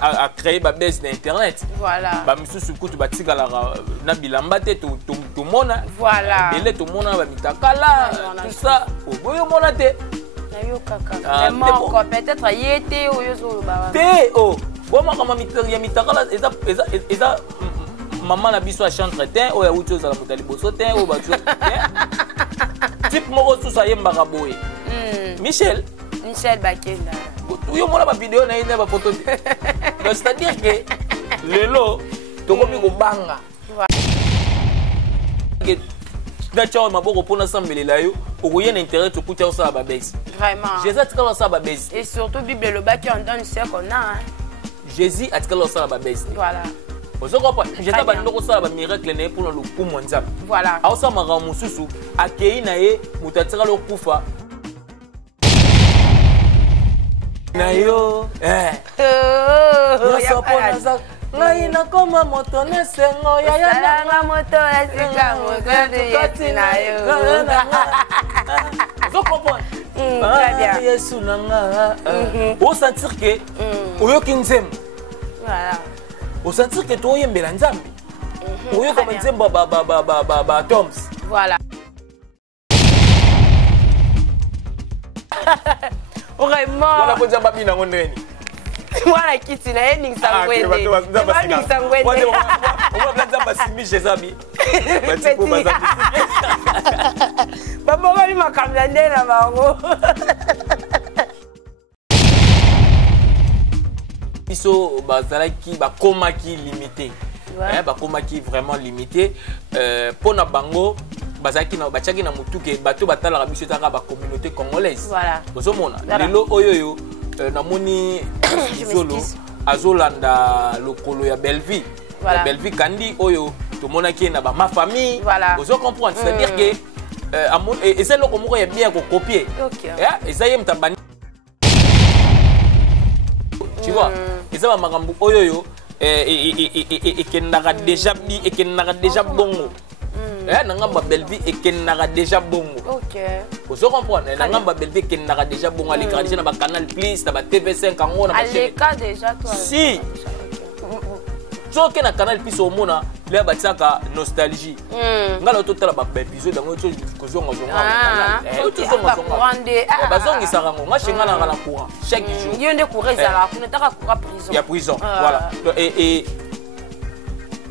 à créer ba base na internet. Voilà. Ba misusu kutu batika la na bilamba te to mona. Voilà. Bele to mona ba mitakala tout ça. Oboyo mona te. Na yo kaka. Vraiment quoi peut-être yété o yo zo ba. Te oh. Bon ma mitakala eza maman na biso a chantre te o ya uti ozala moto ya liboso te o bato type moko susu ayembaka boye Michel Bakenda yo mona bavideo na ye na bafoto te donc c'est-à-dire que lelo tokomi kobanga na tshao maboko mpona sambelela yo okoye na internet okutia osala babese vraiment Jésus atikala osala babese et surtout Bible lobaki on donne ce qu'on a Jésus atikala osala babese voilà. Jésus abandaki kosala bamiracle na ye mpona lokumu ya Nzambe. Voilà. Aosala makambo mosusu akei na ye moto atikala okufa na yo nyonso mpona za ngai nakoma moto nesengo yayananga moto esika moto na yo ozokomprendre yesu na nga osentir ke oyoki nzembo au sentir que toi yembe la nzambe oyo comme nzembo ba toms voilà vraiment wala ko nzamba bina ngondeni wala kiti na ending sangwende ending sangwende on va nzamba simi jezabi batiko bazambi baba ni makamya ndena bango biso bazalaki bakomaki limité bakomaki vraiment limité pona bango bazalaki na batiaki na mutuke bato batalaka biso etaka ba communauté congolaise ozomona lelo oyoyo namoni Zolo azolanda lokolo ya Belleville Belleville kandi oyo tomonaki na ba ma famille ozo comprendre c'est-à-dire que et c'est loko moko ya bien ko copier et ça y est mtabani tu vois ils ont makambu oyoyo ekendaka déjà bi ekendaka déjà bongo nangamba Belleville ekendaka déjà bongo vous comprenez nangamba Belleville ekendaka déjà bongo aleka déjà na ba Canal Plus na ba TV5 ngo na ba aleka déjà toi si soki na Canal Plus omona le batiaka nostalgie ngalo totala ba épisode dango to kozonga bazongisaka ngo ngashinga na ngala courant chaque jour yo nde courant ezala kunataka courant prison ya prison voilà et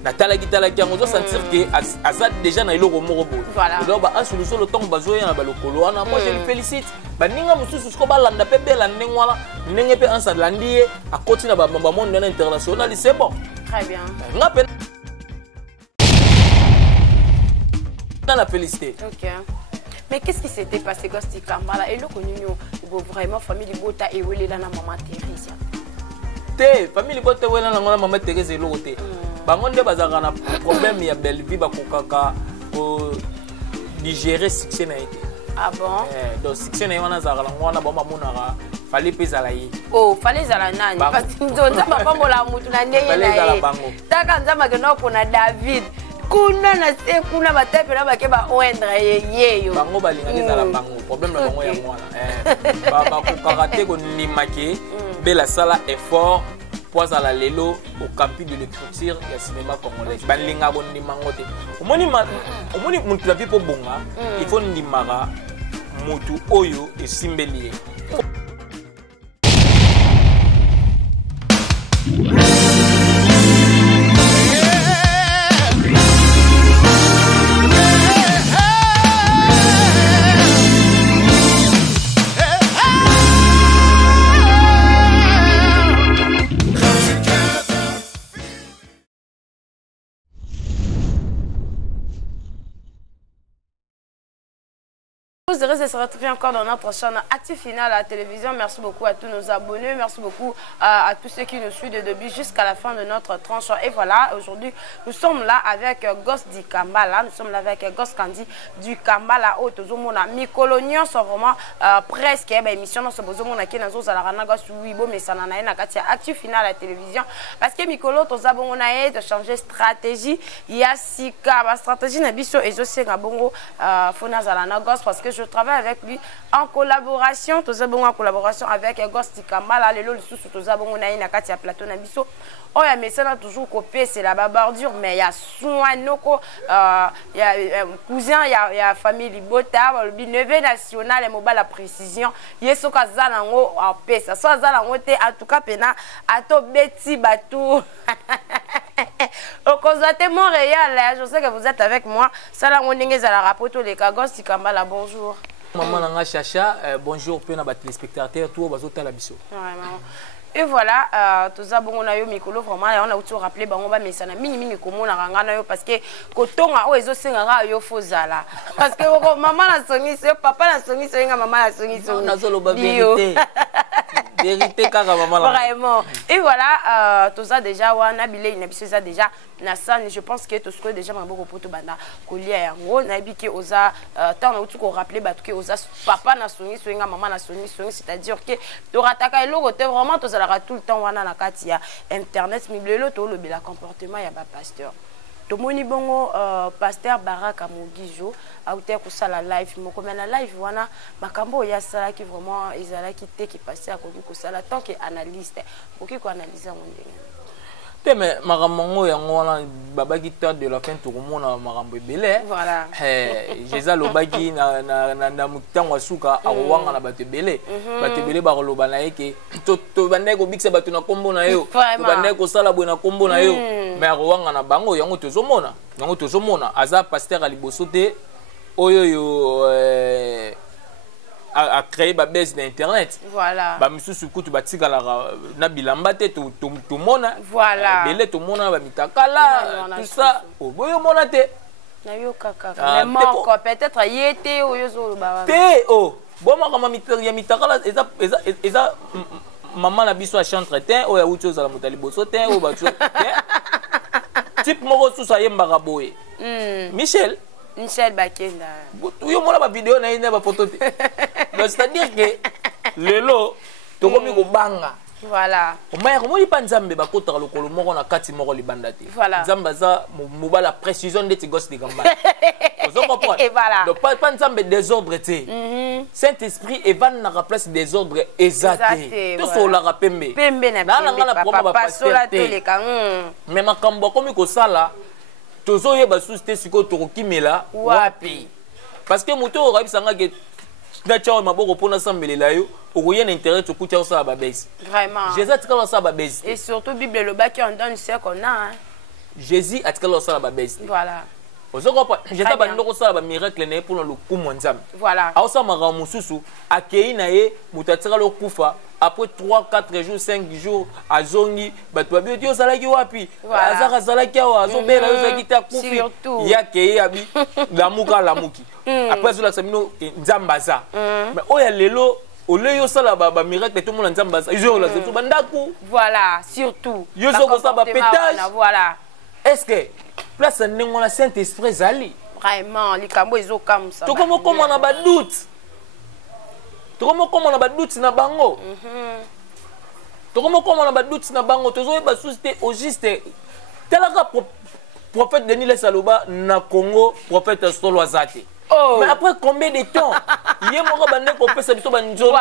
natalaki yango zo sentir que aza déjà na iloko moko boye donc ba solution le temps bazoya na balokolo wana moi je le félicite baninga mususu ko balanda pe bela ndenge wana ndenge pe ansa landier a continuer ba monde international c'est bon très bien ngape dans la félicité. OK. Mais qu'est-ce qui s'était passé Gosti Kambala et le connu vraiment famille Bota et Wele la maman Thérèse. Té famille Bota et Wele la maman Thérèse et l'autre. Bango nde bazaka na problème ya Belleville bakokaka ko digérer succès na été. Ah bon? Donc succès na wana zaka ngwana ba mamunaka fallait pezala yi. Oh, fallait zala nani parce que nzonza mapambola mutu na ndenge na ye. Fallait zala bango. Taka nzama keno kuna David. Kuna na se kuna batepe na bakeba oendre yeyo. Bango balingaki zala bango. Problème na bango ya mwana. Bakokaka te ko nimake bela sala effort pour à la lelo au campus de l'écriture et le cinéma congolais. Balinga bon nimango te. Omoni mutu la vie po bonga, il faut ndimara mutu oyo et simbelier. Vous de se retrouver encore dans notre chaîne Actu Final à la télévision. Merci beaucoup à tous nos abonnés. Merci beaucoup à tous ceux qui nous suivent de début jusqu'à la fin de notre tranche. Et voilà, aujourd'hui, nous sommes là avec Goss du Kambala. Nous sommes là avec Goss Kandi du Kambala. Mona Mikolonion sont vraiment presque émission. Nous sommes là qui nous avons mais ça n'a rien à Actu Final à la télévision. Parce que Mikolo, nous avons de changer stratégie. Il y a 6 cas. La stratégie n'a pas été bongo. Fona Zalana Goss parce que je travaille avec lui en collaboration. Tous en collaboration avec Gosti Kambala. Les lots sous tous abon on a une katia plateau na biso. Oh ya mais ça n'a toujours copié c'est la barbardure mais il y a soin noko il y a cousin il y a famille Libota le neveu national et mobile la précision yeso kazana ngo en paix ça soit zala ngo te en tout cas pena ato beti batou. Au constaté Montréal, je sais que vous êtes avec moi. Salam onenge za la rapoto les Gosti Kambala bonjour. Maman Nanga Chacha, bonjour pena ba téléspectateurs tout bazota la biso. Et voilà, tous ça bon on a eu Mikolo vraiment on a aussi rappelé bango ba mesana mini komo na rangana yo parce que kotonga o ezo senga yo fozala parce que maman la songi c'est papa la songi c'est maman la songi on a solo ba vérité. Vérité kaka maman la. Vraiment. Et voilà, tout ça déjà wana bilé ina biso ça déjà na ça je pense que tout ce que déjà maboko poto banda kolia yango na biki oza tant na utu ko rappeler ba que oza papa na songi soinga maman na songi c'est-à-dire que to rataka eloko te vraiment to la tout le temps wana na kati ya internet miblelo to lobi la comportement ya ba pasteur to moni bongo pasteur Baraka Mogijo a outé ko sala live moko mais la live wana makambo ya sala qui vraiment ezala ki te ki passer a ko sala tant que analyste ko ki ko analyser mon ndenge mais makambo yango wana babaki ta de la fin to komona makambo ebele voilà Jésus lobaki na mutango asuka awanga na bato ebele ba koloba na yeke to bande ko bikisa bato na kombo na yo to bande ko sala bo na kombo na yo mais awanga na bango yango tozomona aza pasteur ali bosote oyo yo a créé ba base d'internet voilà ba misusu kutu batika la na bilamba te to mona voilà belé to mona ba mitakala tout ça o boyo mona te na yo kaka mais manko peut-être yete oyo zo ba te o bo mama ya mitakala eza maman na biso a chantre te o ya uto za la motali boso te o ba te type moko susa yembaka boye Michel Bakenda. Yo mona ba vidéo na ina ba photo te. Donc c'est-à-dire que lelo to komi ko banga. Voilà. O maya ko moni pa nzambe ba kotaka lokolo moko na kati moko libanda te. Voilà. Nzamba za moba la précision de Gosti Kambala. Vous comprenez? Et voilà. Donc pas nzambe désordre te. Saint-Esprit evan na place désordre ezate. Tout so la rapembe. Pembe na papa pasola toleka. Mais makambo komi ko sala tozo yeba susté siko torokimela wapi parce que moto orabisanga ke na tchao maboko pona sambelela yo okoye na intérêt to kutia ça ba base vraiment Jésus atikala ça ba base et surtout Bible le bas qui on donne ce qu'on a Jésus atikala ça ba base voilà ozoko pa Jésus ba ndoko ça ba miracle na pour le kumu nzambe voilà aosa mara mususu akei na ye mutatika lo kufa après 3-4 jours 5 jours azongi bato babi oti ozalaki wapi azaka azalaki awa azobela ozalaki te akufi yake yabi lamuki après azolakisa bino nzambe aza mais oyo lelo ole yosala ba miracle tout le monde nzambe aza izoyola zetu bandaku voilà surtout yozokosala ba pétage voilà est-ce que place ndenge wana Saint-Esprit ezali vraiment likambo ezokamsa tokomokoma na badoute tokomokoma na badoute na bango tokomokoma na badoute na bango tozoyeba susité au juste telaka prophète Denis Lesaloba na Congo prophète Solo Azate mais après combien de temps yé moko bande ko pesa biso ba nzondo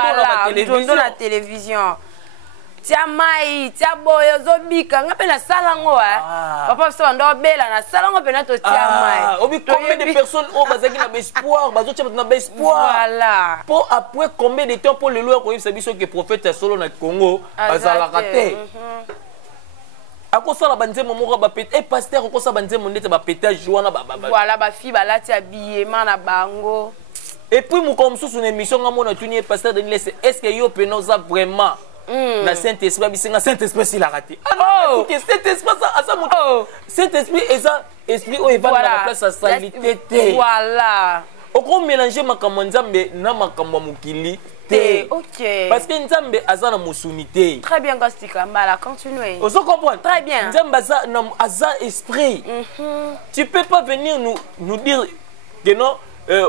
na télévision tia mai tia boyo zobika ngape na salango papa so ndo bela na salango pe na to tia mai obi combien de personnes au bazaki na espoir bazotia na espoir voilà pour après combien de temps pour le loi ko yebisa biso que prophète Solo na Congo azalaka te akosala banzemo moko ba pétage pasteur akosala banzemo ndete ba pétage wana voilà ba fi balati habillement na bango et puis mon comme sous une émission ngamona tuni pasteur Denis est-ce que yo penoza vraiment na Saint-Esprit bisinga Saint-Esprit si la raté écoutez Saint-Esprit ça moto Saint-Esprit eza esprit o eva na place à salité voilà au gros mélanger makambo nzambe na makambo mukili te OK parce que nzambe aza na musunité très bien Gosti Kambala continuez vous comprenez très bien nzambe aza esprit tu peux pas venir nous dire que non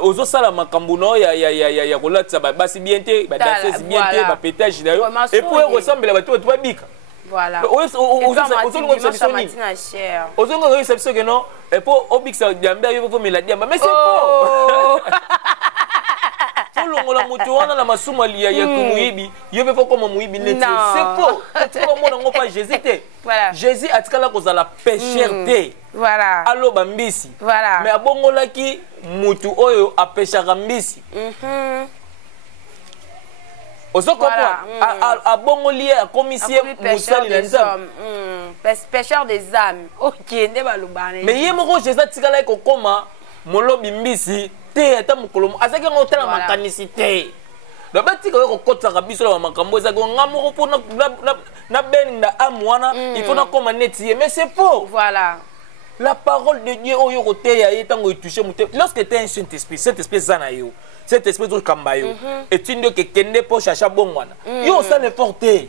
ozo sala makambo no ya kolatsa basi bien te ba danseuse bien te ba pétage na yo et pour ressembler bato ba bika voilà ozo réception que non et pour obiksa diamba yo faut me la diamba mais c'est bon longola mutu wana na masumu ya kumuibi yo pe foko muibi neti c'est faux tu vas mona ngo pas Jésus té voilà Jésus atikala ko la pécheur té voilà allo bambisi voilà mais abongola ki mutu oyo apeshaka mbisi ozo comprendre abongoli a commissaire musali na nzambe pêcheur des âmes OK nde balubane mais ye moko Jésus atikala ko koma molobi mbisi te ata mukolo azaki ngo tala makanisi te do bati ko kokota biso la makambo ezaki ngamoko po na ben na amwana il faut na koma neti mais c'est faux voilà la parole de Dieu oyo kote ya etango toucher muté lorsque tu es un Saint-Esprit cet esprit zana yo cet esprit de kambayo et tu ne que kende po chacha bongwana yo ça le porter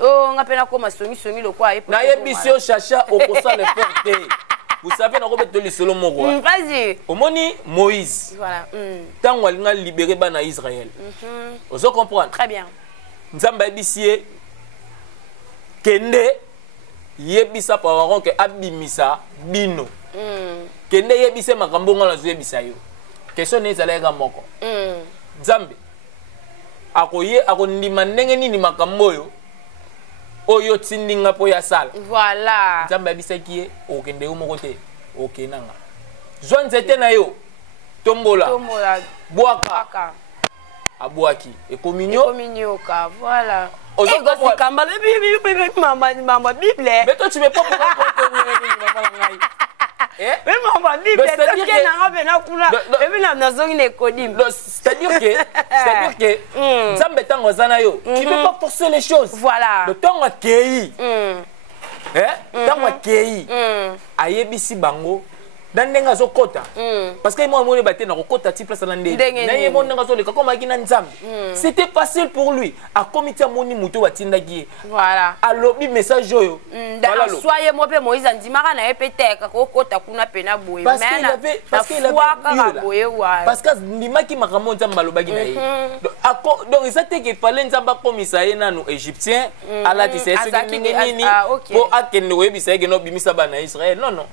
oh ngapena koma songi le quoi na yebisio chacha okosa le porter vous savez na robet de lisolo moko vas-y omoni Moïse voilà tango alinga libérer bana Israël vous comprendre très bien nzamba ebisie kende yebisa par que abimisa bino kende yebise makambo ngala zo yebisa yo question ne ezalaka moko nzambe akoye akondima ndenge nini makambo yo oyo tindinga po ya sala voilà nzambe yebisaki ye okende yo moko te okenanga zwa nzete na yo tombola bwaka abwaki ekominyo ka voilà Kambale maman Bible. Mais toi tu veux pas pouvoir mais maman Bible c'est-à-dire que Nzambe tango zana yo tu peux pas forcer les choses voilà le temps akei tango akei ayebisi bango dandenga zo kota parce que moi moni baté na kota ti place na ndenge na yemo ndanga zo le kakoma kina nzambe c'était facile pour lui a comité moni muto watinda ki voilà alobi message oyo voilà soyez moi pe Moïse andimaka na epeteka ko kota kuna pena boye parce qu'il avait parce que ndimaki makambo nzambe alobaki na ye donc ça te que fallait nzamba komisa ye nanu égyptien ala ti c'est ce qui nini po akende webisa ke no bimisa bana Israël non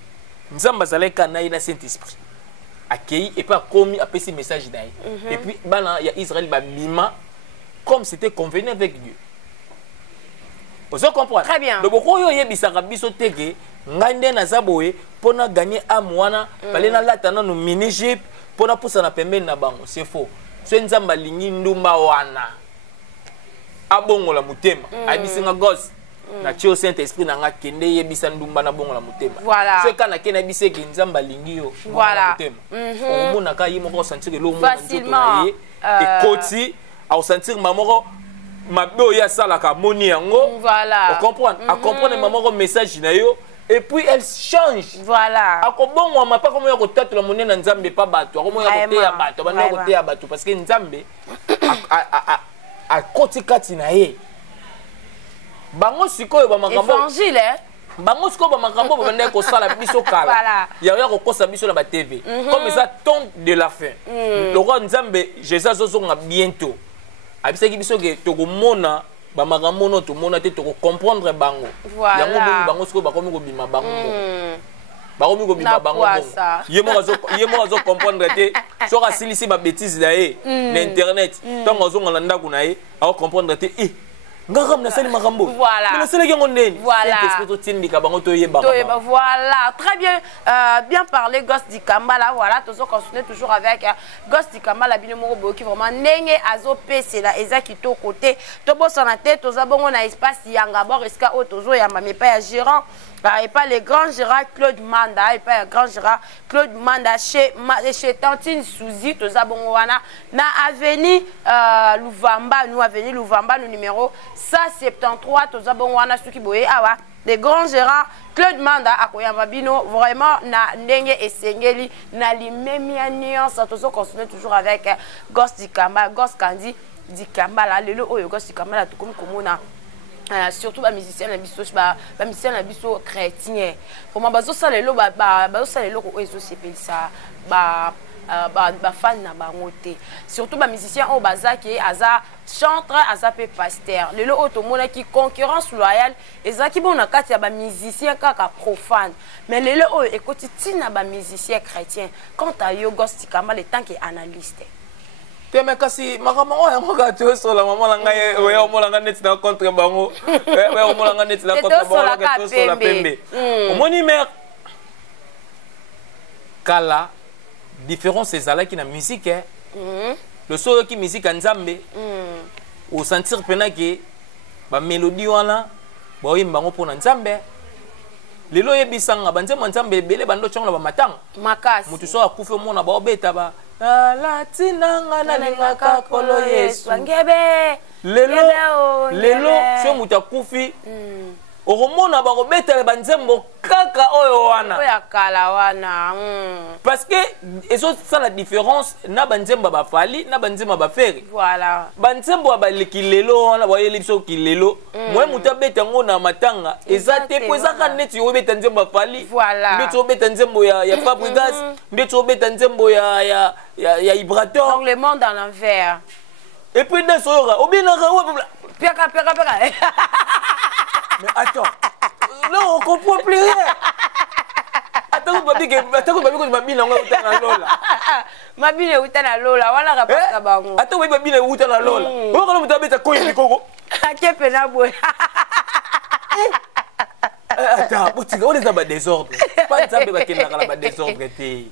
Nzamba zaleka na ina Saint-Esprit accueilli et pas commis après ce message d'ailleurs et puis bana ya Israël ba mima comme c'était convenu avec Dieu vous comprenez très bien donc beaucoup yo yebisaka biso teke ngande na zaboé pona gagner amwana balé na latana no mini-Egypte pona pousa na pembeni na bango c'est faux so nzamba lingi ndumba wana abongola mutema abisinga gosse na tio Saint-Esprit na nga kende yebisa ndumba na bongo la mutema voilà ce kana kena bise ki nzamba lingi yo voilà mutema omona ka yimo ko sentir lo mo nzoto na ye et koti au sentir mamoko mabeo ya sala ka moni yango voilà on comprend à comprendre mamoko message na yo et puis elle change voilà akobongo ma pas comme yo ko tatula monena nzambe pa bato akomo ya ko teya bato bana ko teya bato parce que nzambe a koti kati na ye bango sikoyo ba makambo évangile bango sikoyo ba makambo ba ndeko ko sala biso kala ya ko kosa biso na ba TV comme ça tombe de la fin le roi Nzambe Jésus azozonga bientôt abisaki biso ke to ko mona ba makambo no to mona te to ko comprendre bango yango bango sikoyo ba komi ko bima bango bakomi ko bima bango yemo azo comprendre te so ka silisi ba bêtise na ye na internet tant azonga na ndako na ye a comprendre te ngakam na sali makambo voilà mais sali ngongo ndeni voilà voilà très bien bien parlé Gosse di Kambala voilà toujours continuer toujours avec Gosse di Kambala bino moko boki vraiment ndenge azo pese la ezaki to côté to bossa na tête to zabongo na espace yanga bord eska o tozo ya mame pa ya gérant et pas le grand Gérard Claude Manda et pas le grand Gérard Claude Manda chez Tantine Souzi to zabongo wana na avenue Louvamba nous numéro 173 to zabongo wana suki boye awa le grand Gérard Claude Manda akoyamba bino vraiment na ndenge esengeli na limemia nuance to continuer toujours avec Gosse di Kambala Gosse Kandi di Kambala lelo oyo Gosse di Kambala to komi komona surtout ba musicien na biso ba musicien na biso chrétien vraiment bazo salelo bazo salelo ko ezo sepelisa ba fan na bango te surtout ba musicien o bazaki aza chanteur aza pe pasteur lelo otomona ki concurrence loyale ezaki bona kati ya ba musicien kaka profane mais lelo o ekoti tina ba musicien chrétien quant à yo Gosse di Kambala tant que analyste te me kasi makambo yango ka to so la maman langa we o molanga net na contre bango we o molanga net na contre bango ka to so la pembe o moni mer kala différence ezala ki na musique le so ki musique nzambe o sentir pena ke ba mélodie wana ba oyimba ngo pona nzambe lelo yebisanga banzembo nzambe bele bando chonga ba matanga makasi mutu so akufe mona ba obeta ba la tinanga na lingaka kolo Yesu ngebe lelo so mutu akufi oromona ba obeta banzembo kaka oyo wana oya kala wana parce que eso ça la différence na banzembo ba fali na banzembo ba feri voilà banzembo ba lekilelo wana ba yelipso kilelo moi mutu abeta ngo na matanga ezate po ezaka neti obeta nzembo ba fali voilà neti obeta nzembo ya Fabregas neti obeta nzembo ya Vibrator donc le monde à l'envers et puis dans soyora obinaka peka mais attends non on comprend plus rien attends babi ko mabina ngo utana lola mabina utana lola wala kapaka bango attends babi mabina utana lola o ko mutu abeta ko yikoko akepe na boy attends botika on est dans désordre pas nzambe bakenda kala ba désordre te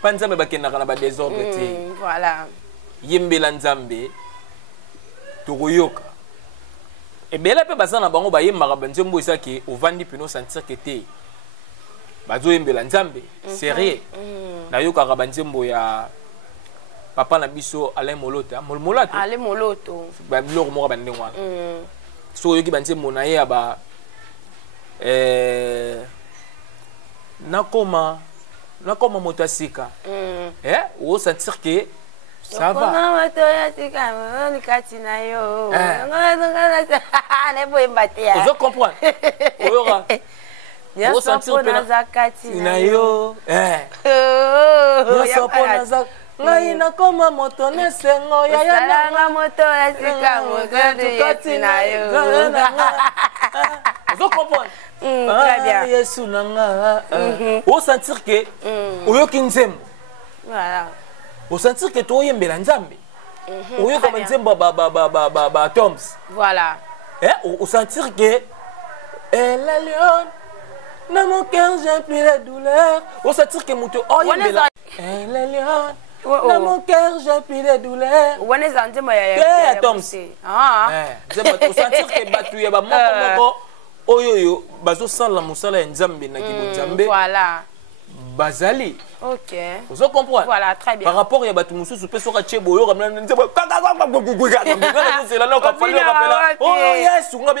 pas nzambe bakenda kala ba désordre te voilà yembela nzambe tokoyoka ebela pe basana bango bayembaka banzembo esaki ovandi pino sentir que te bazo yembela nzambe sérieux nayokaka banzembo ya papa na biso Alain Moloto Alain Moloto ba biloko moko bandenge wana so yoki banzembo na ye ya ba nakoma moto asika o sentir que ça va. Vous comprenez? Vous sentir ngai nakoma moto nesengo ya ya moto asika moto na yo. Vous comprenez? Très bien. Yesu nanga. Vous sentir que oyoki nzembo. Voilà. Vous sentir que toi yembela nzambe. Oyo comme nzembo ba toms. Voilà. Vous sentir que la lionne dans mon cœur j'ai plus la douleur. Vous sentir que muto oyembela. La lionne dans mon cœur j'ai plus de douleur. On est en train de Toms. Vous sentir que batu ya ba moko oyo bazo sala musala nzambe na kibonzambe. Voilà. Bazali. OK. Vous comprenez? Voilà, très bien. Par rapport à batu mususu pe soka chebo yo kamna nzambe. C'est là non ka fali rappeler. Oh yes, ngabi.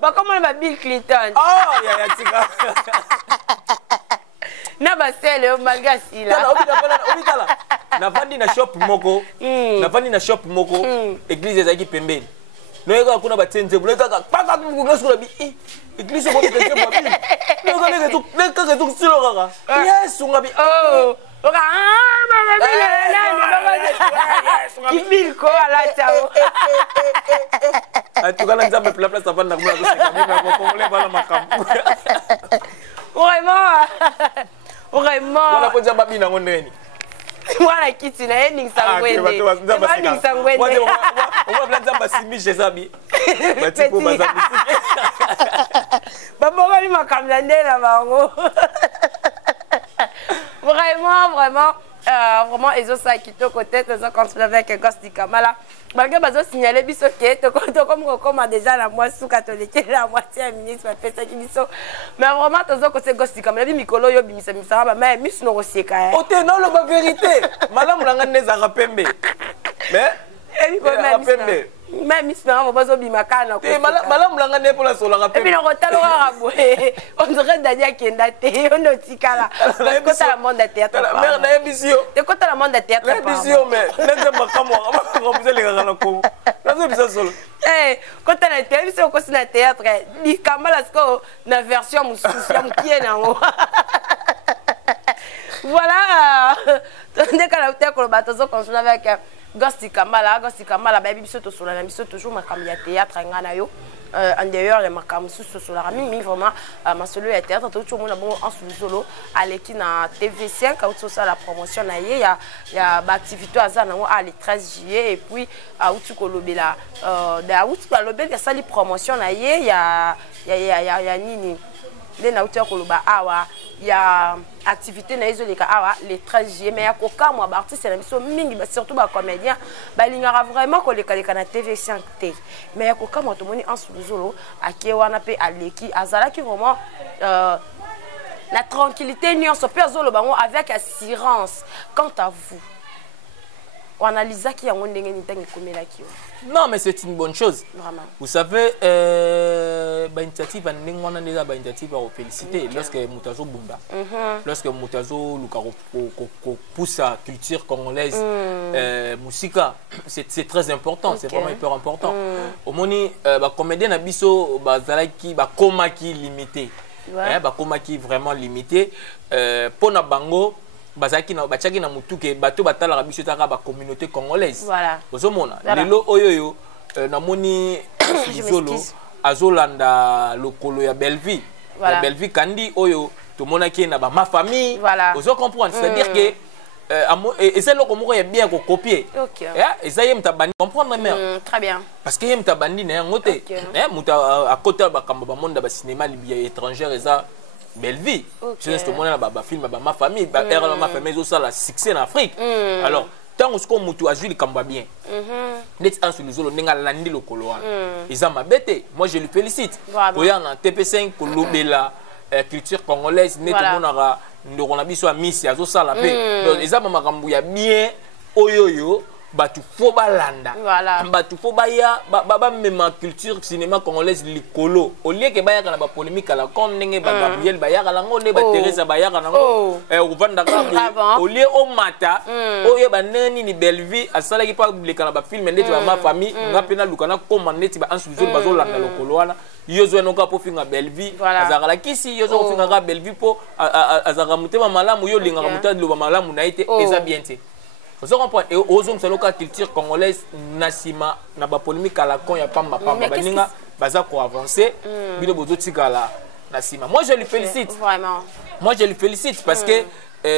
Bah comment va Bill Clinton? Oh ya tika. Na ba sele o magasi la. Obitala. Na vandi na shop moko. Na vandi na shop moko. Église ezaki pembeni. Noyeka kuna batenze buleka kaka ngasuka bi. Église moko tenze babi. Noyeka leka tu silo kaka. Yes, ngabi. Oh. Oka Kibil ko ala chao. Atukana nzambe place avanda kumula kuseka mimi kwa kongole bala makambo. Vraiment. Wala ponja babi na ngondeni. Mwana kiti na ending sangwende. Ending sangwende. On va nzamba simishe sabi. Batiko bazabi. Babo bali makamla ndela bango. Vraiment, vraiment, ils ont ça qui te côté, ils ont continué avec Gosti Kamala. Malgré qu'ils ont signalé biso comme déjà la moitié catholique, la moitié ministre fait ça qui biso. Mais vraiment, ils ont côté Gosti Kamala, bi mikolo yo bi misa ba mais mis no rosieka. O te non la vérité. Madame langa neza pembe. Mais même Miss Mara va pas makana ko. Madame langa ne pour la sola pembe. Et puis on retalo raboué. On dirait Dadia qui ndate, on otikala. Parce que la monde de théâtre. Mère na ebisio. De côté la monde de théâtre. Ebisio mais neza makamo, on vous allez ngana ko. Nazo bisa solo. Quand on a télévision ko na théâtre, di kamala sko na version mususu ya mkie nango. Voilà. Dès qu'à la théâtre, le bateau qu'on avec Gosti Kamala, baby biso to sola na biso toujours makambi ya théâtre ngana yo. en dehors les makamusu sur la rami vraiment ma solo ya théâtre tout le monde bon en solo aleki na TV5 auto ça la promotion na ye ya ba activité azana à le 13 juillet et puis auto kolobela da auto kolobela ça li promotion na ye ya nini les nauteurs koloba awa ya activité na izoleka awa les 13 juillet mais ya koka moi artiste na biso mingi surtout ba comédien ba lingara vraiment koleka na TV5 T mais ya koka moi to moni en solo ake wana pe aleki azala ki vraiment la tranquillité nyonso pe azolo bango avec assurance. Quant à vous on analyse qui yango ndenge ni tangi komela ki. Non, mais c'est une bonne chose. Vraiment. Vous savez, l'initiative, l'initiative à féliciter lorsque Moutazo Bunda, lorsque Moutazo Lukaro pousse sa culture congolaise, musica, c'est très important, c'est vraiment hyper important. Au moni, comédien Nabiso, Bazalaki, Koma qui limité, Koma qui vraiment limité, Pona Bango. Bazaki na bachaki na mutuke bato batala ka biso taka ba communauté congolaise. Voilà. Ozomona lelo oyoyo na moni Zolo azolanda lokolo ya Belleville. La Belleville kandi oyo to monaki na ba ma famille. Voilà. Ozo comprendre, c'est-à-dire que et c'est là comment est bien copier. OK. Et ça y est mtabandi comprendre mais. Très bien. Parce que mtabandi na ngote. Muta à côté ba kamba ba monde ba cinéma libyen étranger et ça Belleville. C'est ce moment là ba film ba ma famille ba era ma famille zo ça la succès en Afrique. Alors tant que mutu azuli kamba bien. Net en sur le zolo ninga landi le koloa. Ils ont mabete. Moi je le félicite. Oya na TP5 ko lobela culture congolaise net monara ndoko biso a miss azo sala pe. Donc ils ont makambu ya bien oyoyo batu fo balanda. Batu fo baya baba même culture cinéma congolaise likolo. Au lieu que baya kana ba polémique la kon ndenge ba Gabriel baya kana ngone ba Teresa baya kana ngo uvanda ka au lieu au mata oye ba nani ni Belleville asala ki pa publier kana ba film ndeti ba ma famille ngapena lukana koma ndeti ba ansuzo bazo landa lokolo wana yozo noka po finga Belleville azakala kisi yozo ko finga ka Belleville po azaka mutema malamu yo linga mutadi lo ba malamu na ite eza bien te. Vous comprenez? Et aux hommes, c'est la culture congolaise, Nassima, n'a pas polémique à la con, il n'y a pas ma part, Baninga, Baza pour avancer, Bilo Bozotigala, Nassima. Moi, je le félicite. Vraiment. Moi, je le félicite parce que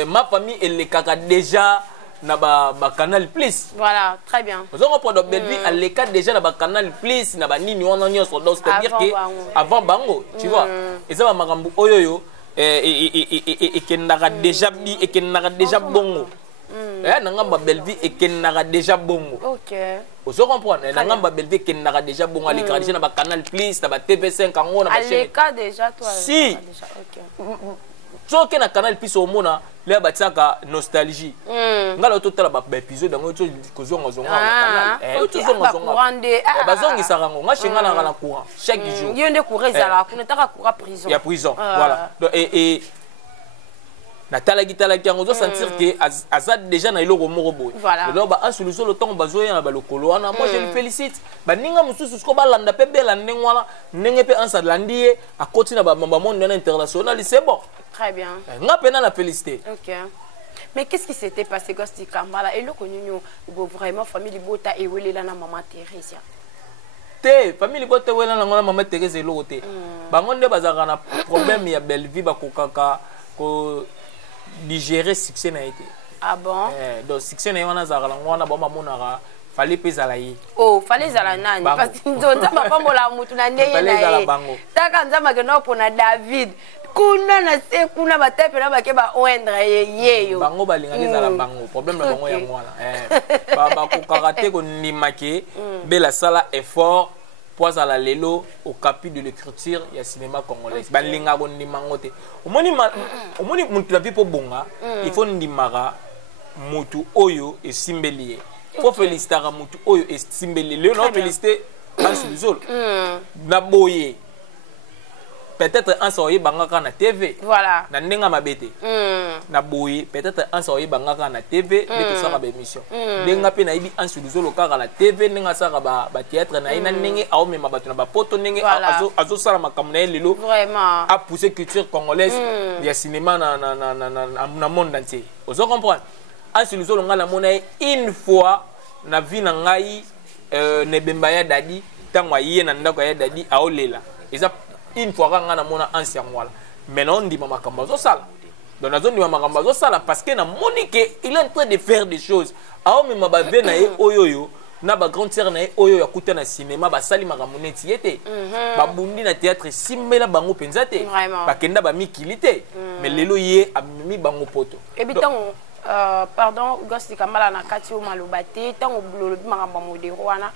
ma famille, elle est déjà dans le canal plus. Voilà, très bien. Vous comprenez? Belleville, elle est déjà dans le canal plus, dans le Nini, on a c'est-à-dire qu'avant Bango, tu vois. Et ça, ma gambo, oyoyo, et qu'elle n'a déjà bongo. Nangamba Belleville et qu'elle n'a déjà bon. OK. Vous comprenez? Nangamba Belleville qu'elle n'a déjà bon. Elle est déjà dans le canal plus, dans le TV5 en haut. Elle est déjà toi. Si. OK. So que na canal plus au monde là batsaka nostalgie. Ngala total ba épisode dans autre kozonga zonga na canal. Tout zonga zonga. Bazongi sarango ngashinga na kana courant chaque jour. Yende courir zala, kunetaka courir prison. Il y a prison. Voilà. Et Natala Gitala qui a sentir que Azad déjà na iloko morobo. Voilà. Alors ba en solution le temps bazoya na balokolo wana moi je le félicite. Ba ninga mususu ko balanda pe bela ndengwala ndenge pe ansa landi a côté na ba monde international c'est bon. Très bien. Nga pena la féliciter. OK. Mais qu'est-ce qui s'était passé Gosti Kambala et le connu vraiment famille Bota et wele la na maman Teresa. Te famille Bota wele na ngona maman Teresa eloko te. Ba ngonde bazaka na problème ya Belleville ba kokaka ko digérer succès n'a été. Ah bon? Donc succès n'a eu un azar, on a bon maman fallait pas aller. Oh, fallait aller nani parce que donc ça m'a pas mola mutu na ndeye na. Fallait aller bango. Taka nzama ke no pona David. Kuna na se kuna batepe na ba ke ba oendre yeyo. Bango balinga les ala bango. Problème na bango ya mwana. Ba ko karaté ko nimake bela sala effort. Poise à la lelo au capi de l'écriture il y a cinéma congolais balinga ko ndimangote omoni mutu la vie po bonga il faut ndimara mutu oyo et simbelier faut féliciter mutu oyo et simbelier le non féliciter en sous na boye peut-être un soye bangaka na TV voilà na ndenga mabete na boye peut-être un soye bangaka na TV mais tout ça ba émission ndenga pe na ibi en sous kaka na TV ndenga saka ba théâtre na ina ndenge a omema batu na ba poto ndenge azo sala makamna lelo vraiment a pousser culture congolaise ya cinéma na monde entier vous comprenez en sous ngala mona une fois na vie na ngai ne bembaya dadi tangwa yé na ndako ya dadi aolela eza une fois nga na mona ancien wala mais non ndima makambo zo sala donc nazo ndima makambo zo sala parce que na monique il est en train de faire des choses ao mema ba ve na ye oyoyo na ba grande sœur na ye oyo ya kuta na cinéma ba sali makambo neti yete ba bundi na théâtre simbela bango penza te ba kenda ba mikilité mais lelo ye amimi bango poto et bitango pardon gosti kamala na kati o malobate tango bulolo makambo modero wana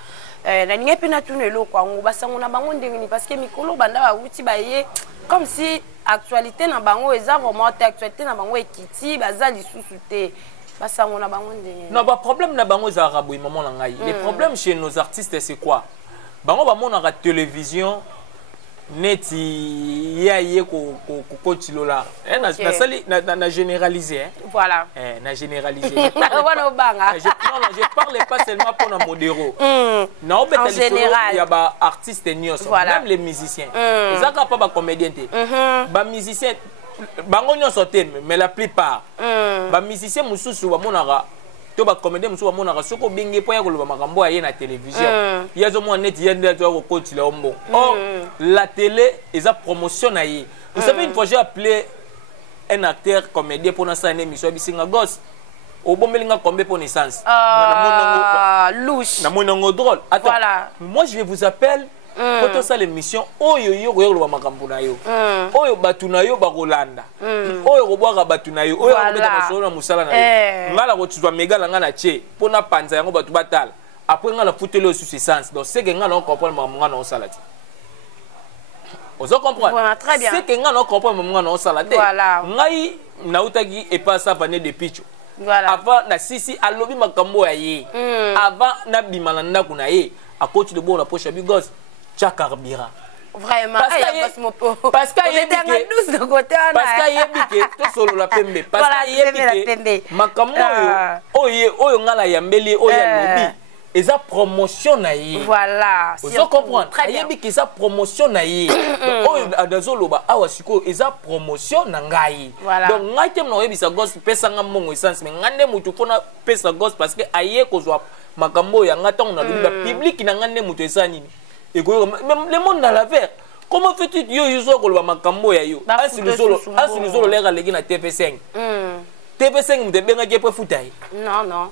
na ninge pena tunelo kwa ngo basango na bango ndengini parce que mikolo banda ba uti ba ye comme si actualité na bango eza vraiment actualité na bango ekiti baza lisusu te basango na bango ndengini non ba problème na bango za arabo maman na ngai les problèmes chez nos artistes c'est quoi bango ba mona la télévision neti ya ye ko tilola na sali na généraliser voilà na généraliser voilà banga non je parle pas seulement pour na modéro na obeta général il y a ba artistes nyonso même les musiciens ezaka pas ba comédien te ba musicien bango nyonso te mais la plupart ba musicien mususu ba monaka to ba comédien mususu ba monaka soko binge po ya koloba makambo ya ye na télévision yazo mo net yende to ko kotila ombo or la télé eza promotion na ye vous savez une fois j'ai appelé un acteur comédien pour ça une émission bisinga gosse au bon melinga combien pour naissance louche na monongo drôle attends voilà. Moi je vous appelle pour tout ça l'émission oyo yo ko makambo na yo oyo batu na yo ba Rolanda oyo ko bwa batu na yo oyo ko beta masolo na musala na yo ngala ko tuzwa megala ngana che pona panza yango batu batala après ngala futelo sur ce sens donc c'est que ngala on comprend makambo ngana on sala ti ozo comprendre voilà, très bien c'est que ngana on comprend makambo ngana on sala te voilà ngai na utaki et pas ça venait de picho voilà avant na sisi alobi makambo ya ye avant na bimana ndako na ye a coach de bon approche bigos cha carburant vraiment parce que yebike to solo la pembe parce que yebike makambo oyo ngala yambeli oyo lobi eza promotion na ye voilà vous comprenez yebike eza promotion na ye oyo adazoloba awa siko eza promotion na ngai donc ngai tem na yebisa gosse pesa nga mongo essence mais ngande mutu fona pesa gosse parce que aye kozwa makambo ya ngata on a le public na ngande mutu esani et même le monde dans l'affaire comment fais-tu yo yuzo ko ba makambo ya yo asulu lera legi na TV5 TV5 mutu benga ke po futai non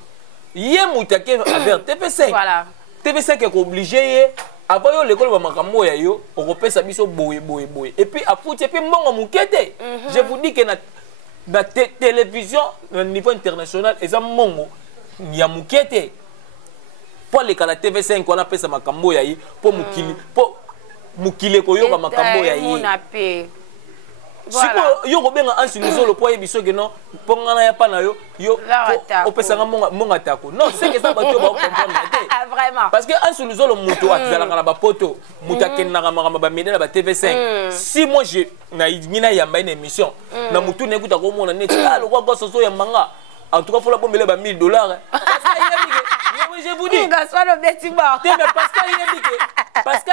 ye mutu ke affaire TV5 voilà TV5 est obligé ye avant yo l'école ba makambo ya yo okopesa biso boye et puis afuti et puis mbongo mukete je vous dis que na télévision au niveau international eza mbongo ya mukete pour les la TV5 on appelle ça makambo ya yi pour mukile ko yoka makambo ya yi voilà yo ko benga ansiluzo le poye biso que non pongana ya pa na yo opesa nga monga tako non c'est que ça bato ba comprendre vraiment parce que ansiluzo le muto atizala kana ba poto muta kenna kama ba média ba TV5 si moi je na ngina yamba une émission na mutu ne kuta ko mona net le quoi gosse so yamba en tout cas faut la bomber ba $1000 je vous dis parce que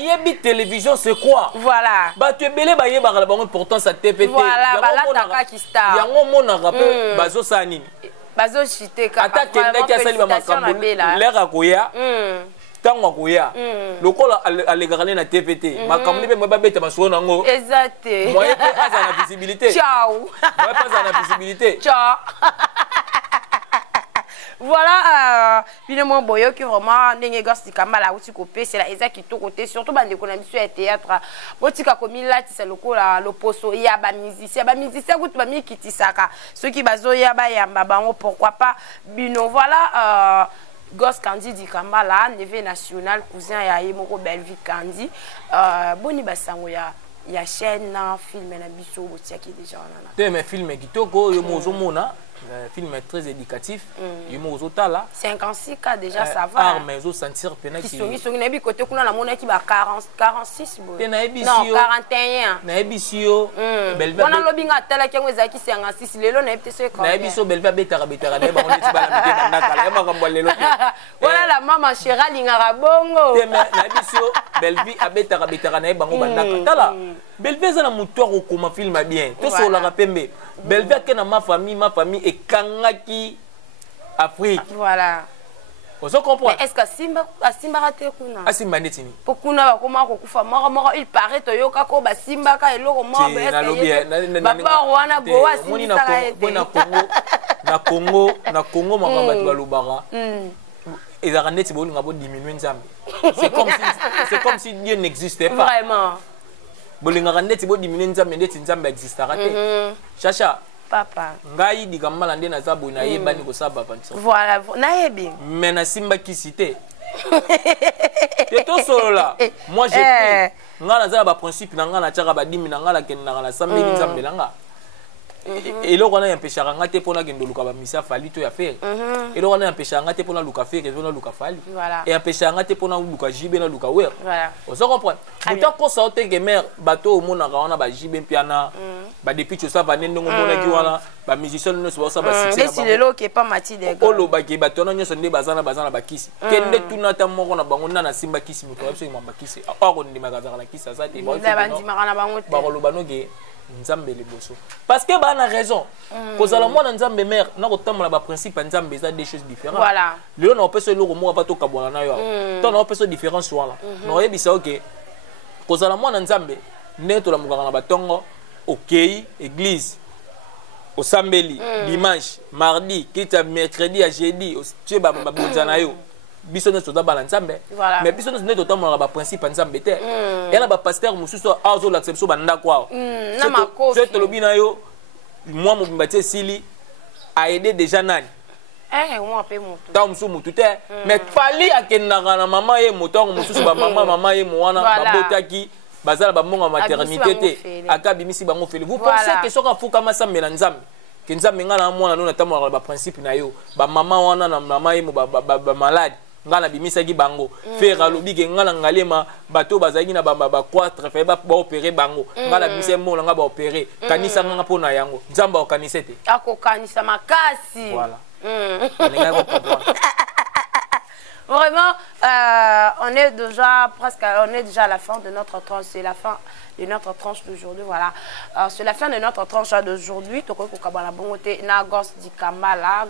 yebi télévision c'est quoi voilà ba tu belé ba yeba la bango importance à TVT voilà balata ki star yango mona rappel bazo sanini bazo chité ka attaque ndaki asali ba makambo lera koya tango koya lokola alegarane na TVT makambo pe ba beta baso nango exact moi pas la visibilité ciao moi pas la visibilité ciao voilà finalement boyo qui vraiment ndenge gosti kamala uti kopé c'est là ezaki to côté surtout bande ko na biso ya théâtre botika komi lati c'est lokola loposo ya ba musicien kutu ba mikitisaka ceux qui bazo ya ba yamba bango pourquoi pas bino voilà Gosse Kandi Kambala neve national cousin ya Yemoko Belvi Kandi boni basango ya chaîne na film na biso botiaki déjà on a mais film kitoko yo mozomona film très éducatif yo mozotala 56 déjà ça va mais zo sentir pena qui songi na bi côté kuna na mona ki ba 46 bo te na ebisi non 41 na ebisi yo belva on a lobinga tala kengo ezaki 56 lelo na ebite ko na ebiso belva betara na ba on ti bala mite na kala yama kambo lelo voilà la maman chéra lingara bongo te na ebisi yo belvi abetara na bango bandaka tala belvi za na muto ko koma film bien to so la pembe belvi ke na ma famille et kangaki Afrique voilà Ozo comprendre. Mais est-ce que Simba raté kuna? Simba netini. Pour kuna ba koma ko kufa moko il paraît to yoka ko ba Simba ka eloko mo ba est-ce papa wana go wa Simba na Congo makamba tu balobara. Et ça net bon ngabo diminuer nzambe. C'est comme si Dieu n'existait pas. Vraiment. Bolinga net bo diminuer nzambe net nzambe existera te. Chacha papa ngai dikamala nde naza boy na yeba ni ko saba panso. Voilà, na yebi. Mais na Simba ki cité. Et tout solo là. Moi j'ai pris ngala za ba principe na ngala tshaka ba dimi na ngala ken na ngala sambe nzambe langa. Et là, on a empêché à ranger pour la gueule de misa fali tout à faire. Et là, on a empêché à ranger pour la luka faire et pour la luka fali. Et empêché à ranger pour la luka jibe na luka wer. On se comprend. Pourtant, quand ça a été mère bateau au monde on a ba jibe piana, ba depuis tout ça va nendo on a dit voilà, ba musicien ne soit ça ba succès. Mais si le lot qui est pas mati des gars. Oh lo ba qui bateau on a sonné bazana ba kisi. Kende tout na tamo on a bango na simba kisi muto absolument ba kisi. Or on dit magasin la kisi ça te ba bandi makana bango te. Ba lo banoge nzambe le bosso parce que ba na raison cause la moi nzambe mère na ko tamola ba principe nzambe ça des choses différentes voilà le on peut se lo mo pas to kabona na yo to on peut se différence wala no yebisa OK cause la moi nzambe neto la muganga na batongo OK église au sambeli dimanche mardi kita mercredi à jeudi tu ba bonzana yo biso ne soda balanzambe mais biso ne to tamola ba principe nzambe te et là ba pasteur mususu azo l'acception banda kwa na makofi je te lo bina yo moi mon bâti sili a aidé déjà nani moi pe mutu ta musu mutu te mais fali akendanga na mama ye motongo mususu ba mama ye mwana ba botaki bazala ba monga maternité te akabimisi bango feli vous pensez que soka fuka masamba na nzambe que nzambe ngala mwana no na tamola ba principe na yo ba mama wana na mama ye ba malade ngala bimisaki bango faire alobi ke ngala ngalema bato bazaki na ba quatre fait ba opérer bango ngala bise mo nga ba opérer kanisa nga pona yango nzamba o kanisa te ako kanisa makasi voilà vraiment on est déjà à la fin de notre tranche, c'est la fin de notre tranche d'aujourd'hui, voilà. C'est la fin de notre tranche d'aujourd'hui. Toko kokabana bongote na Ghost di Kambala,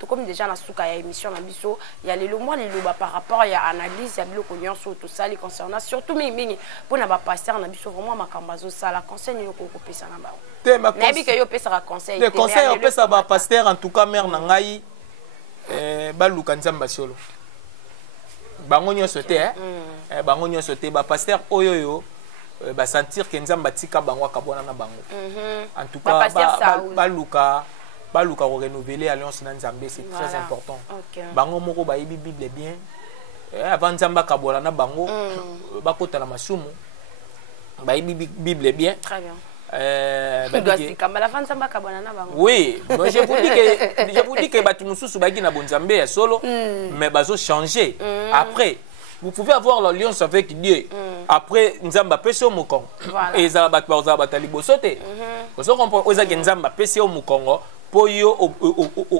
tout comme déjà na souka ya émission na biso, il y a les lois par rapport il y a analyse, il y a bilo konyon sur tout ça les concernant surtout mingi pour na ba pasteur na biso vraiment makambazo ça la conseil ni ko pesa na ba. Na bi ke yo pesa ka conseil. Le conseil on pesa ba pasteur en tout cas mère na ngai baluka nzamba solo. Bango nyonso te bango nyonso te ba pasteur oyoyo ba sentir que nzamba tika bango akabona na bango en tout cas baluka ko renouveler alliance na nzambe c'est très important bango moko ba yebi bible bien avant nzamba kabona na bango bakota na masumu ba yebi bible bien très bien oui, mais je vous dis que batu mususu baki na bonzambe ya solo mais bazo changer après vous pouvez avoir l'alliance avec Dieu après nzamba peso mukongo et za batu ba batali bosote vous comprenez oza ke nzamba peso mukongo po yo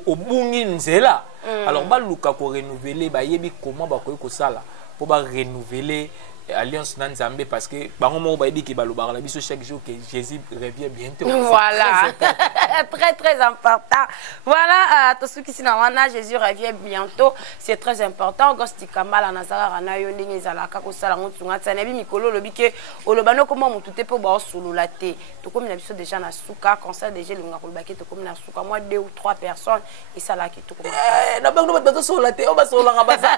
obungi nzela alors baluka ko renouveler ba yebi comment ba ko sala pour ba renouveler alliance nan Nzambe parce que bango mo ba dit que balobara la biso chaque jour que Jésus revient bientôt. Voilà. Très important. Voilà tout ce qui sina wana Jésus revient bientôt, c'est très important. Gosti Kambala Nazara na yo ndenge ezalaka ko sala ngotunga tsana bi mikolo lobi ke olobano comment mutu te po ba solo la te. To comme na biso déjà na suka concert déjà linga ko baki to comme na suka moi 2 ou 3 personnes et ça là qui to comme na bango ba solo la te o ba solo nga baza.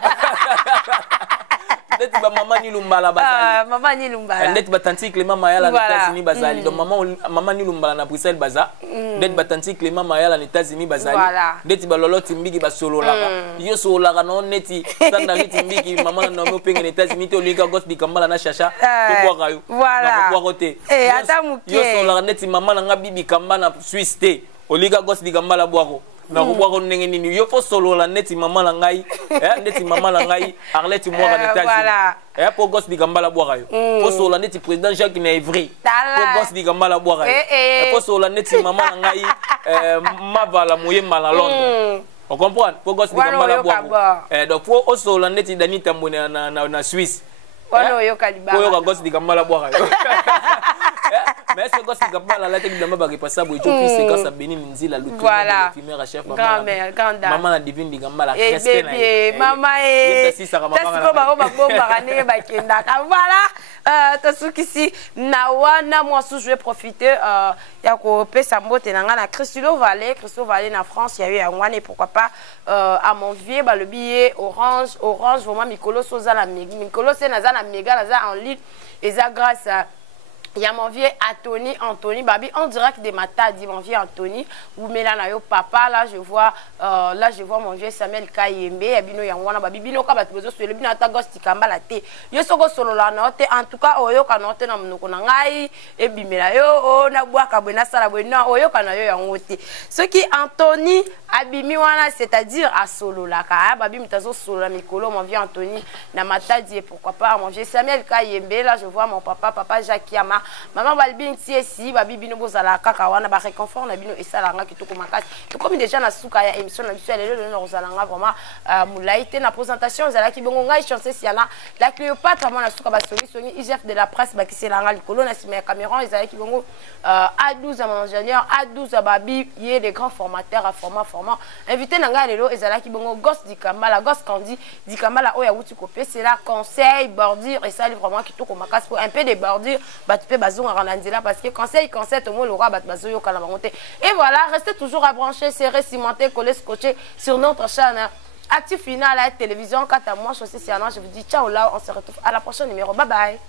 Peut-être ba maman ni lumbala bazali. Maman ni lumbala. Peut-être ba tanti Clément Mayala na États-Unis bazali. Donc maman ni lumbala na Bruxelles baza. Peut-être ba tanti Clément Mayala na États-Unis bazali. Peut-être ba lolo timbiki ba solo la. Yo solo la non neti sanda timbiki maman na mo penga na États-Unis to lika Ghost di Kambala na Chacha to kwa kayo. Voilà. Kwa côté. Eh ata muke. Yo solo la neti maman na bibi Kambala na Suisse te. Olika Ghost di Kambala bwako. Na ko ndenge nini yo fo solo la neti mama la ngai neti mama la ngai Arlette moi en États-Unis pour Ghost di Kambala boira yo fo solo la neti président Jacques Naivry pour Ghost di Kambala boira yo fo solo la neti mama la ngai Mavala Moyemba na Londres on comprend pour Ghost di Kambala boira donc fo solo la neti Dani Tambone na Suisse Wano yo kaliba yo Ghost di Kambala boira yo Mais c'est quoi c'est capable la tête de ma bague pas ça boy tu c'est quand ça béni Nzila le voilà fumer chef grand-mère grande dame maman la divine digamba la respect na maman et tasi ko ba bomba rané ba kenda voilà tasukisi na wana moi je vais profiter ya ko pesa mbote na nga na Christophe Vallée na France il y a eu un one et pourquoi pas à mon vieux ba le billet orange vraiment Mikolo Soza la Mikolo c'est na za na méga na za en ligne et ça grâce à il y a mon vieux Anthony Babi en direct de Matadi, mon vieux Anthony ou Mélana yo papa là je vois mon vieux Samuel Kayembe abino ya wana babi bino ka bato bezo solo bino ata gosti kambala te yo soko solo la note en tout cas oyo ka note na munoko na ngai e bimela yo o na bwaka bwe na sala bwe na oyo ka na yo ya ngote ce qui Anthony abimi wana c'est-à-dire à solo la ka babi mitazo solo la mikolo mon vieux Anthony na Matadi et pourquoi pas mon vieux Samuel Kayembe là je vois mon papa Jacques Yama maman balbin tiesi babi bino bozala kaka wana ba réconfort na bino esalanga kitoko makasi to comme déjà na suka ya émission na biso lelo na rozalanga vraiment moulaité na présentation zala ki bongo ngai chancer siana la Cléopâtre na suka ba songi IGF de la presse ba kiselanga likolo na sima Cameroun ezala ki bongo A12 mon ingénieur A12 babi yé des grands formateurs à format invité na ngai lelo ezala ki bongo Gosse Dikambala Gosse Kandi Dikambala oya wuti kopé c'est là conseil bordure et ça vraiment kitoko makasi pour un peu de bordure parce que conseil tout le monde aura et voilà restez toujours à brancher serré cimenté collé scotché sur notre chaîne Actu Final à la télévision quant à moi je vous dis ciao là on se retrouve à la prochaine numéro bye bye.